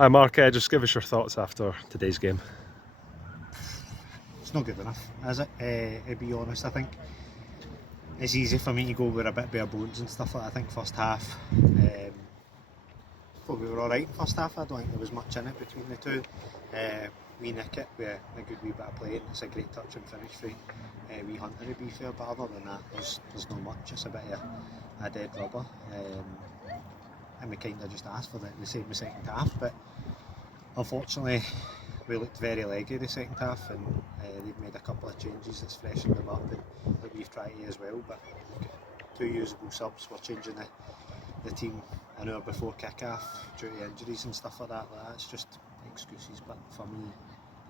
Hi Mark, just give us your thoughts after today's game. It's not good enough, is it? To be honest, I think it's easy for me to go with a bit bare bones and stuff like that. I think first half, thought we were alright in first half. I don't think there was much in it between the two. We nick it with a good wee bit of play, and it's a great touch and finish for wee Hunter, to be fair, but other than that there's not much, just a bit of a dead rubber, and we kind of just asked for the same in the second half, but unfortunately we looked very leggy the second half, and they've made a couple of changes that's freshened them up, and that we've tried to as well, but two usable subs, we're changing the team an hour before kick-off due to injuries and stuff like that. It's just excuses, but for me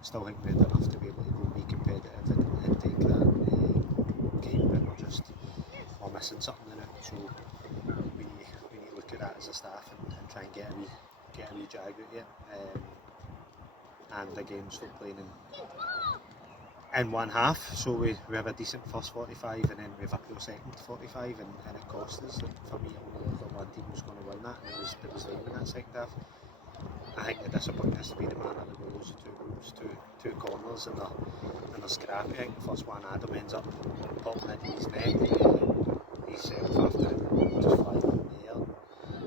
I still think we had enough to be able to go and be competitive and take that game, but we're missing something in it, so we need to look at that as a staff and try and get a wee jag out of it. And again, still playing in one half, so we have a decent first 45 and then we have a poor second 45, and it cost us. For me, it only looked like one team was going to win that, and it was them in that second half. I think the disappointment has to be the manner that we lose two goals, two corners, and they're scrappy. I think the first one, Adam ends up popping into his neck. He's served after just flying in the air,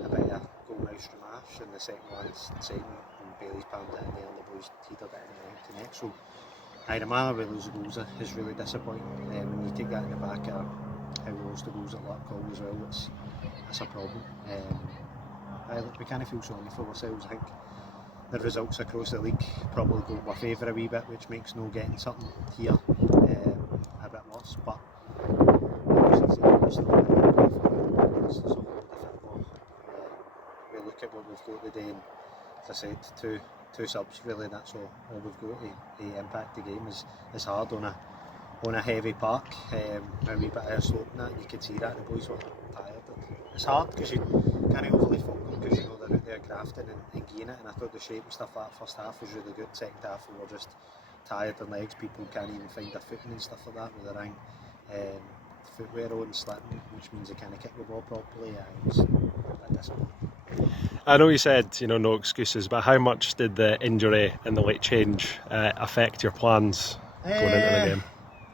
a bit of goal mouse from Ash, and the second one's insane, and Bailey's palmed it in there, and the boys teetered it in the empty net. So the manner we lose the goals is really disappointing. When you take that in the back of how we lost the goals at Larkhall as well, it's a problem. We can't feel sorry for ourselves. I think the results across the league probably go in our favour a wee bit, which makes no getting something here a bit worse, but we look at what we've got today, and as I said, two subs really, that's all we've got to impact the game. Is hard on a heavy park, a wee bit of a slope, and that you could see that the boys were tired. It's hard because you can't overly focus, because you know they're out there crafting and geeing it, and I thought the shape and stuff like that first half was really good. Second half we were just tired in legs, people can't even find their footing and stuff like that with their footwear on, slipping, which means they can't kick the ball properly. It was a bit disappointing. I know you said no excuses, but how much did the injury and the late change affect your plans going into the game?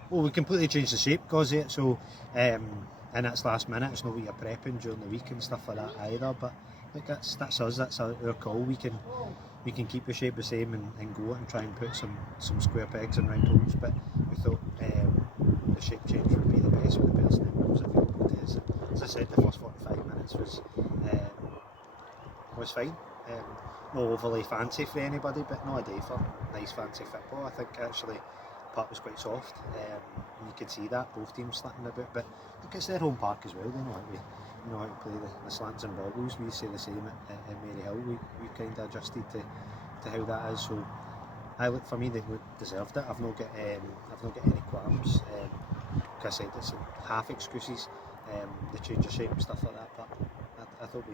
Well, we completely changed the shape because of it, so and that's last minute. It's not what you're prepping during the week and stuff like that either, but look, that's us, that's our call. We can keep the shape the same and go and try and put some square pegs in round holes, but we thought the shape change would be the best with the person that was available to us. As I said, the first 45 minutes was fine. Not overly fancy for anybody, but not a day for nice fancy football. I think actually the park was quite soft, and you could see that both teams slanting a bit, but look, it's their home park as well. They know how to play the slants and bobbles. We say the same at Maryhill. We kind of adjusted to how that is. So for me, they deserved it. I've not got any qualms. Like I said, it's half excuses, the change of shape and stuff like that, but I thought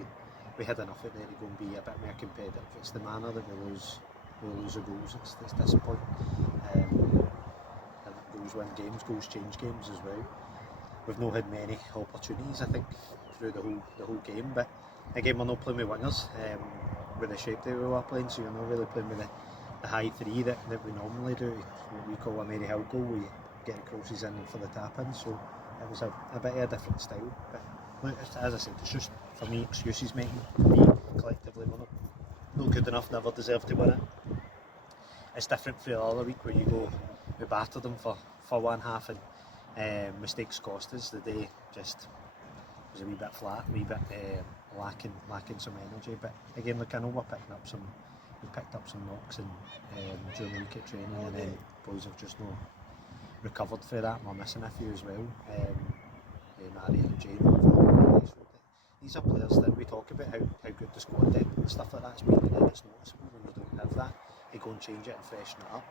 we had enough out there to go and be a bit more competitive. It's the manner that we lose the goals. It's disappointing. And goals win games, goals change games as well. We've not had many opportunities, I think, through the whole game, but again, we're not playing with wingers with the shape that we were playing, so you're not really playing with the high three that we normally do, what we call a Maryhill goal, where you get the crosses in for the tap-in, so it was a bit of a different style. But look, as I said, it's just, for me, excuses making. We collectively, we're not good enough, never deserved to win it. It's different for the other week where you go, we battered them for one half, and mistakes cost us. The day just was a wee bit flat, a wee bit lacking some energy. But again, look, I know we picked up some knocks during the week at training, and then boys have just not recovered for that. We're missing a few as well. Maryhill and Jane. These are players that we talk about how good the squad depth and stuff like that's been, and then it's noticeable when you don't have that. You go and change it and freshen it up.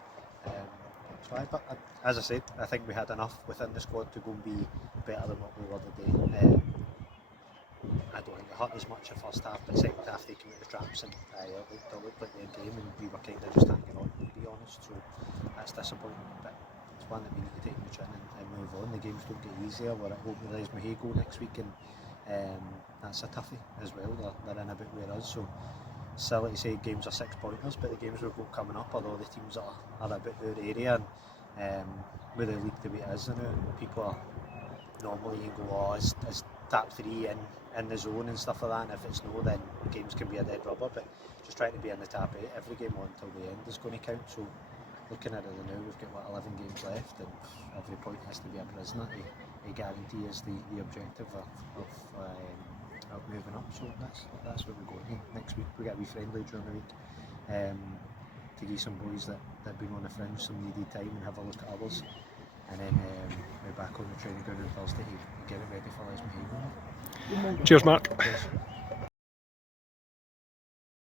But as I said, I think we had enough within the squad to go and be better than what we were today. I don't think it hurt as much the first half, but second half they came out the traps, and it looked like their game, and we were kind of just hanging on, to be honest. So that's disappointing, but it's one that we need to take in the chin and move on. The games don't get easier. We're at home with Maryhill next week, and that's a toughie as well. They're in a bit with us, so silly to say games are 6 pointers, but the games we've got coming up, although the teams are a bit our area, and with the league the way it is now, people are normally you go, oh, is tap 3 in the zone and stuff like that, and if it's no, then games can be a dead rubber, but just trying to be in the tap 8 every game on until the end is going to count. So looking at it now, we've got 11 games left, and every point has to be a prisoner to guarantee is the objective of moving up. So that's what we're going to next week. We got a wee friendly during the week to give some boys that have been on the fringe some needed time and have a look at others, and then we're back on the training ground on Thursday to get it ready for Les Maryhill. Cheers, Mark. Cheers.